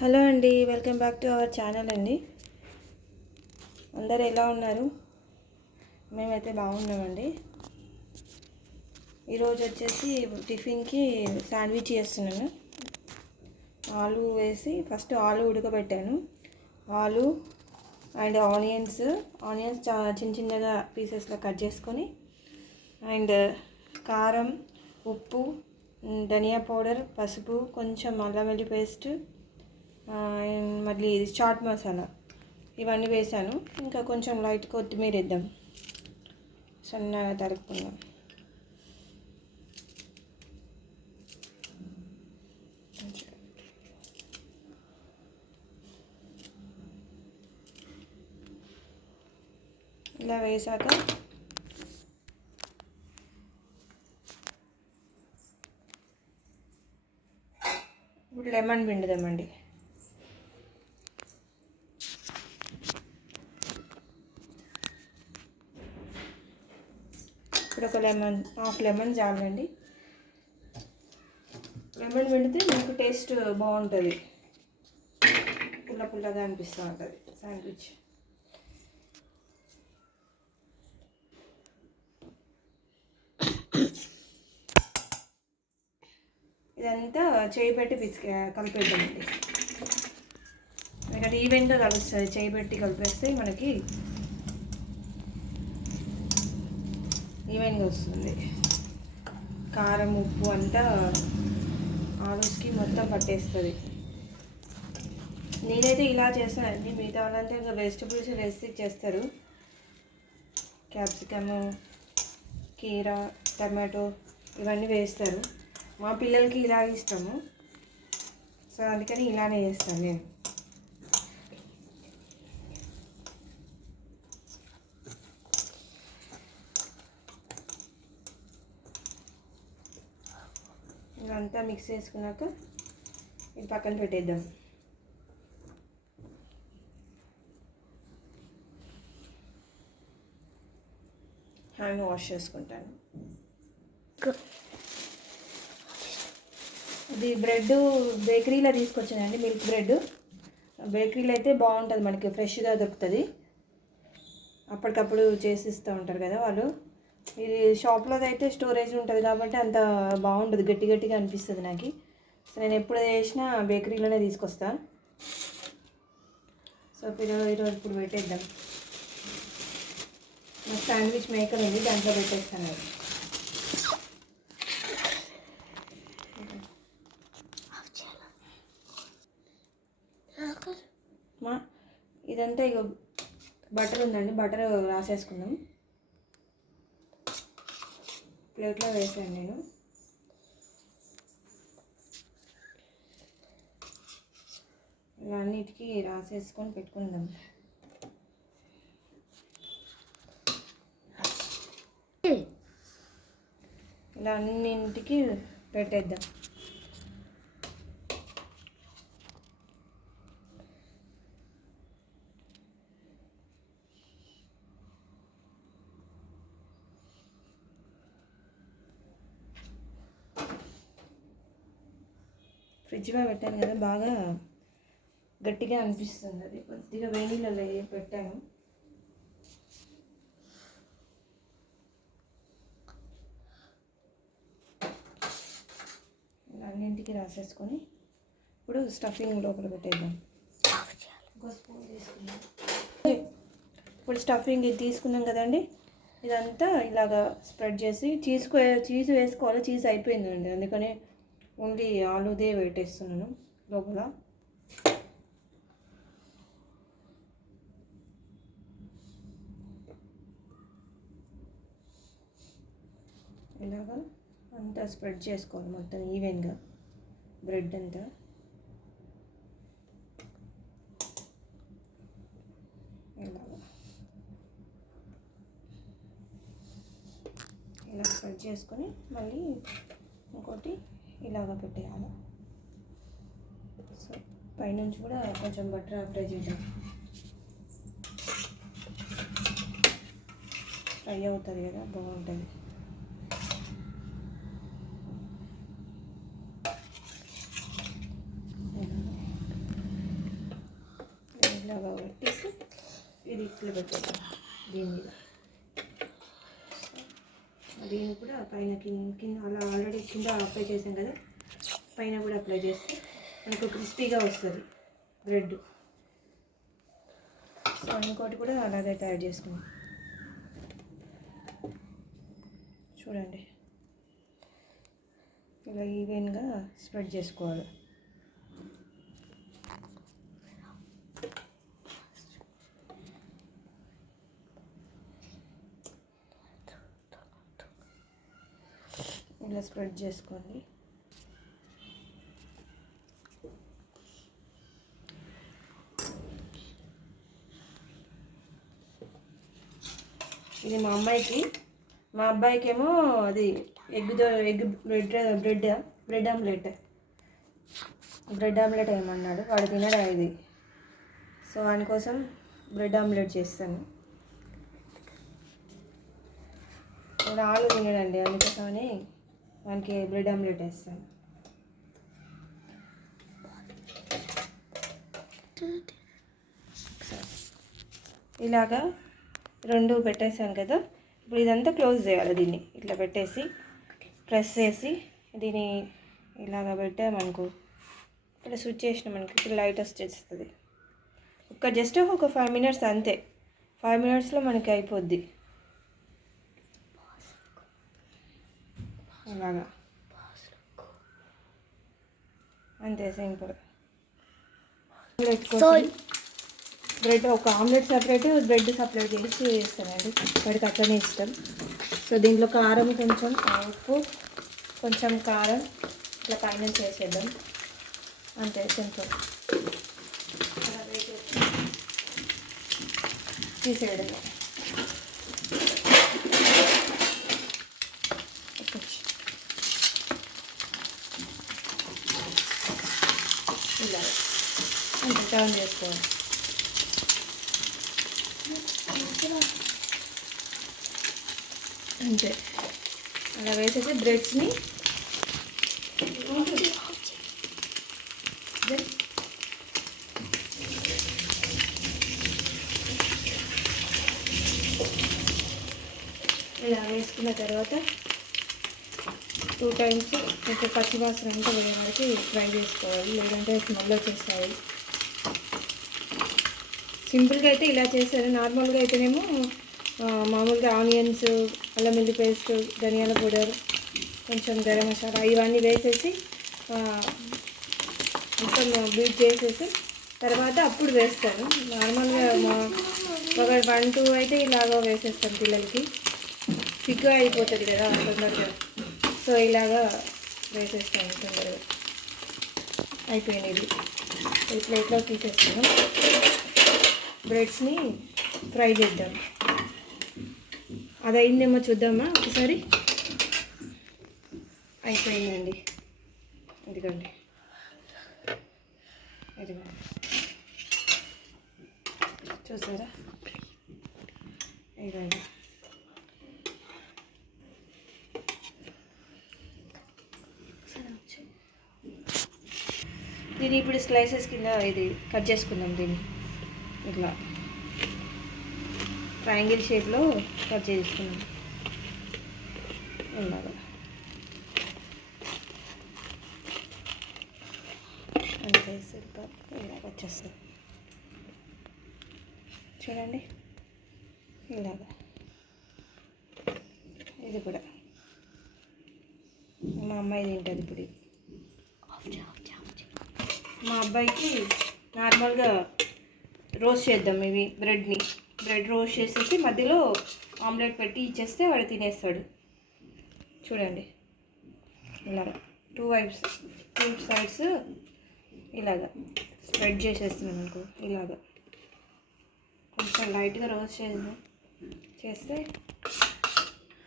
Hello అండి, welcome back to our channel అండి. అందరు ఎలా ఉన్నారు? మేమైతే బాగున్నామండి. ఈరోజు వచ్చేసి టిఫిన్కి శాండ్విచ్ చేస్తున్నాను. ఆలు వేసి ఫస్ట్ ఆలు ఉడకబెట్టాను. ఆలు అండ్ ఆనియన్స్ చిన్న చిన్నగా పీసెస్లో కట్ చేసుకొని, అండ్ కారం, ఉప్పు, ధనియా పౌడర్, పసుపు, కొంచెం అల్లం వెల్లుల్లి పేస్ట్, మళ్ళీ చాట్ మసాలా ఇవన్నీ వేసాను. ఇంకా కొంచెం లైట్ కొత్తిమీర వేద్దాం, సన్నగా తరుపుకుందాం. ఇలా వేసాక ఇప్పుడు లెమన్ పిండుదామండి. ఇప్పుడు ఒక హాఫ్ లెమన్ చాలండి. లెమన్ పిండితే మీకు టేస్ట్ బాగుంటుంది, పుల్ల పుల్లగా అనిపిస్తూ ఉంటుంది శాండ్విచ్. ఇదంతా చేయి పెట్టి కలిపేద్దామండి. ఇక్కడ ఈవెంట్గా కలుస్తుంది. చేయి పెట్టి కలిపేస్తే మనకి ఈవెంట్గా వస్తుంది. కారం, ఉప్పు అంతా ఆలూస్కి మొత్తం పట్టేస్తుంది. నేనైతే ఇలా చేస్తానండి, మిగతా వాళ్ళంతా ఇంకా వెజిటబుల్స్ వేసి చేస్తారు. క్యాప్సికము, కీరా, టమాటో ఇవన్నీ వేస్తారు. మా పిల్లలకి ఇలా ఇష్టము, సో అందుకని ఇలానే చేస్తాను నేను. ఇదంతా మిక్స్ చేసుకున్నాక ఇది పక్కన పెట్టేద్దాం. హ్యాండ్ వాష్ చేసుకుంటాను. ఇది బ్రెడ్ బేకరీలో తీసుకొచ్చానండి, మిల్క్ బ్రెడ్. బేకరీలో అయితే బాగుంటుంది, మనకి ఫ్రెష్గా దొరుకుతుంది. అప్పటికప్పుడు చేసిస్తూ ఉంటారు కదా వాళ్ళు. ఇది షాప్లో అయితే స్టోరేజ్ ఉంటుంది కాబట్టి అంత బాగుంటుంది, గట్టి గట్టిగా అనిపిస్తుంది నాకు. సో నేను ఎప్పుడు చేసినా బేకరీలోనే తీసుకొస్తాను. సో ఈరోజు ఇప్పుడు పెట్టేద్దాం. నా శాండ్విచ్ మేకర్ ఉంది, దాంట్లో పెట్టేస్తాను. ఇదంతా ఇక బటర్ ఉందండి, బటర్ రాసేసుకుందాం. ప్లేట్లో వేసాను నేను. ఇలా అన్నిటికీ రాసేసుకొని పెట్టుకుందాం. ఇలా అన్నింటికి పెట్టేద్దాం. ఫ్రిడ్జ్లో పెట్టాను కదా, బాగా గట్టిగా అనిపిస్తుంది. అది కొద్దిగా వేడిలో పెట్టాను. అన్నింటికి రాసేసుకొని ఇప్పుడు స్టఫింగ్ లోపల పెట్టేద్దాం. ఒక స్పూన్ తీసుకున్నాం. ఇప్పుడు స్టఫింగ్ ఇది తీసుకున్నాం కదండి, ఇదంతా ఇలాగా స్ప్రెడ్ చేసి చీజ్ వేసుకోవాలి. చీజ్ అయిపోయిందండి, అందుకనే ఓన్లీ ఆలూదే పెట్టేస్తున్నాను లోపల. ఇలాగా అంతా స్ప్రెడ్ చేసుకోవాలి మొత్తం ఈవెన్గా, బ్రెడ్ అంతా. ఇలాగా ఇలా స్ప్రెడ్ చేసుకొని మళ్ళీ ఇంకోటి ఇలాగా పెట్టేయాలి. సో పైనుంచి కూడా కొంచెం బటర్ అప్లై చేద్దాం, ఫ్రై అవుతుంది కదా, బాగుంటుంది. ఇలాగా పెట్టేసి ఇది ఇట్లా పెట్టేద్దాం దీని మీద. దీన్ని కూడా పైన కింద అలా ఆల్రెడీ కింద అప్లై చేసాం కదా, పైన కూడా అప్లై చేస్తే మనకు క్రిస్పీగా వస్తుంది బ్రెడ్. సో ఇంకోటి కూడా అలాగే తయారు చేసుకున్నాం. చూడండి ఇలా ఈవెన్గా స్ప్రెడ్ చేసుకోవాలి. ఇలా స్ప్రెడ్ చేసుకోండి. ఇది మా అమ్మాయికి, మా అబ్బాయికి ఏమో అది ఎగ్ బ్రెడ్ ఆమ్లెట్ ఏమన్నాడు, వాడు తినడా ఇది. సో వాని కోసం బ్రెడ్ ఆమ్లెట్ చేస్తాను. వాడు ఆలు తినడండి, అందుకోసమని వానికి బ్రెడ్ ఆమ్లెట్ వేస్తాను. ఇలాగా రెండు పెట్టేసాను కదా, ఇప్పుడు ఇదంతా క్లోజ్ చేయాలి. దీన్ని ఇట్లా పెట్టేసి ప్రెస్ చేసి దీన్ని ఇలాగ పెట్టామనుకో, ఇక్కడ స్విచ్ చేసిన మనకి ఇక్కడ లైట్ వచ్చేస్తుంది. జస్ట్ ఒక 5 minutes అంతే, 5 minutesలో మనకి అయిపోద్ది. ఇలాగా అంతే సింపుల్. బ్రెడ్ ఒక ఆమ్లెట్ సపరేట్, బ్రెడ్ సపరేట్ చేసి వేస్తానండి, వాడికి అట్లనే ఇష్టం. సో దీంట్లో కారం కొంచెం, ఉప్పు కొంచెం, కారం ఇట్లా పైన చేసేద్దాం అంతే సింపుల్. తీసేయడం ఇలా అంతే టర్న్ చేసుకోవాలి. అంతే అలా వేసేసి బ్రెడ్స్ని ఇలా వేసుకున్న తర్వాత 2 times కొంచెం పచ్చివాసన అంతా వేరే వరకు ఫ్రై చేసుకోవాలి, లేదంటే స్మెల్ వచ్చేస్తాయి. సింపుల్గా అయితే ఇలా చేశాను. నార్మల్గా అయితేనేమో మామూలుగా ఆనియన్స్, అల్లం వెల్లుల్లి పేస్ట్, ధనియాల పౌడర్, కొంచెం గరం మసాలా ఇవన్నీ వేసేసి మొత్తం బీట్ చేసేసి తర్వాత అప్పుడు వేస్తాను. నార్మల్గా ఒక 1-2 అయితే ఇలాగ వేసేస్తాను, పిల్లలకి చిక్కుగా అయిపోతుంది కదా తొందరగా. సో ఇలాగా వేసేస్తాను తొందరగా. అయిపోయింది. ఇది ఈ ప్లేట్లో తీసేస్తాను. బ్రెడ్స్ని ఫ్రై చేద్దాం. అది అయిందేమో చూద్దామా ఒకసారి. అయిపోయిందండి, ఇదిగోండి చూసారా, ఇదిగోండి. దీన్ని ఇప్పుడు స్లైసెస్ కింద ఇది కట్ చేసుకుందాం. దీన్ని ఇట్లా ట్రయాంగిల్ షేప్లో కట్ చేసుకున్నాం. ఇలాగా అంతే సరిపోయి ఇలాగ వచ్చేస్తుంది. చూడండి ఇలాగా. ఇది కూడా మా అమ్మాయి తింటుంది ఇప్పుడు. మా అబ్బాయికి నార్మల్గా రోస్ట్ చేద్దాం. ఇవి బ్రెడ్ రోస్ట్ చేసేసి మధ్యలో ఆమ్లెట్ పెట్టి ఇచ్చేస్తే వాడు తినేస్తాడు. చూడండి ఇలాగా 2 sides ఇలాగా స్ప్రెడ్ చేసేస్తున్నాం అనుకో. ఇలాగా కొంచెం లైట్గా రోస్ట్ చేస్తే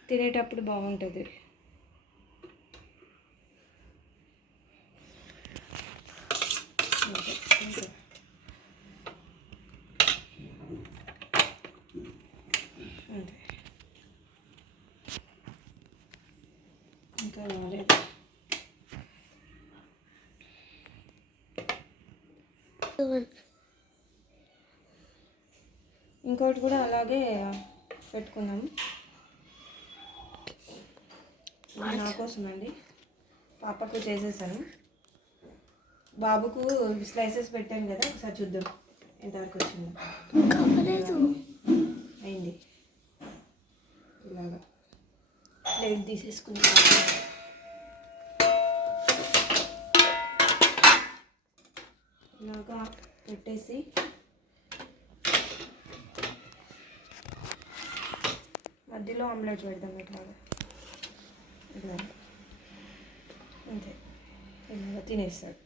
తినేటప్పుడు బాగుంటుంది. ఇంకా రాలేదు. ఇంకోటి కూడా అలాగే పెట్టుకుందాం. నా కోసం అండి, పాపకు చేసేసాను. బాబుకు స్లైసెస్ పెట్టాను కదా, ఒకసారి చూద్దాం ఎంతవరకు వచ్చిందో. అయింది. ఇలాగా ప్లేట్ తీసేసుకుందాం. ఇలాగా పెట్టేసి మధ్యలో ఆమ్లెట్ పెడదాం. ఇట్లాగా ఇలా అంతే, ఇలాగా తినేస్తాడు.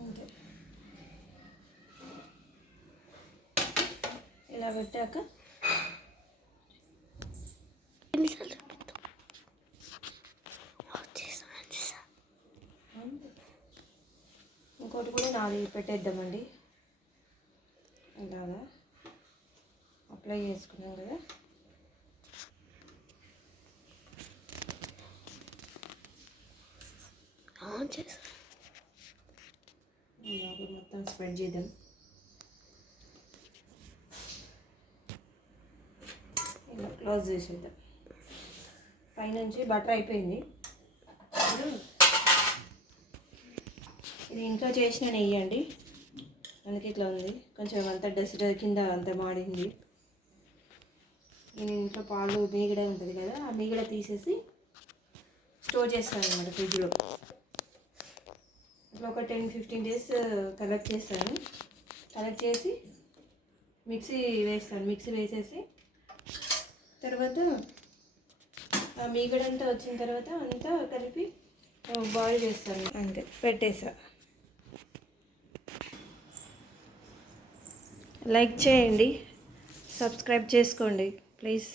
అంతే, ఇలా పెట్టాక ఇంకోటి కూడా నాది పెట్టేద్దామండి. ఇలాగా అప్లై చేసుకున్నాం కదా, ఇలాగే మొత్తం స్ప్రెడ్ చేద్దాం. ఇలా క్లోజ్ చేసేద్దాం. పైనుంచి బటర్ అయిపోయింది. ఇప్పుడు ఇది ఇంట్లో చేసిన నెయ్యి అండి, అందుకే ఇట్లా ఉంది. కొంచెం అంతా డస్ట్ కింద అంతా మాడింది. నేను ఇంట్లో పాలు మీగడ ఉంటుంది కదా, ఆ మీగడ తీసేసి స్టోర్ చేస్తాను అన్నమాట ఫ్రిడ్జ్లో. ఇట్లా ఒక 10-15 days కలెక్ట్ చేస్తాను. కలెక్ట్ చేసి మిక్సీ వేసేసి తర్వాత ఆ మీగడంతా వచ్చిన తర్వాత అంతా కలిపి బాయిల్ చేస్తాను. అంతే, పెట్టేసా. లైక్ చేయండి, సబ్స్క్రైబ్ చేసుకోండి ప్లీజ్.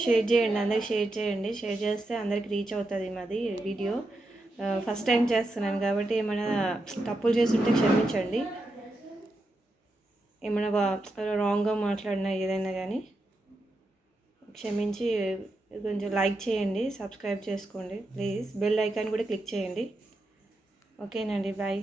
షేర్ చేయండి, అందరికి షేర్ చేయండి. షేర్ చేస్తే అందరికి రీచ్ అవుతుంది మాది వీడియో. ఫస్ట్ టైం చేస్తున్నాను కాబట్టి ఏమైనా తప్పులు చేస్తుంటే క్షమించండి. ఏమైనా రాంగ్గా మాట్లాడినా ఏదైనా కానీ క్షమించి కొంచెం లైక్ చేయండి, సబ్స్క్రైబ్ చేసుకోండి ప్లీజ్. బెల్ ఐకాన్ కూడా క్లిక్ చేయండి. ఓకేనండి, బాయ్.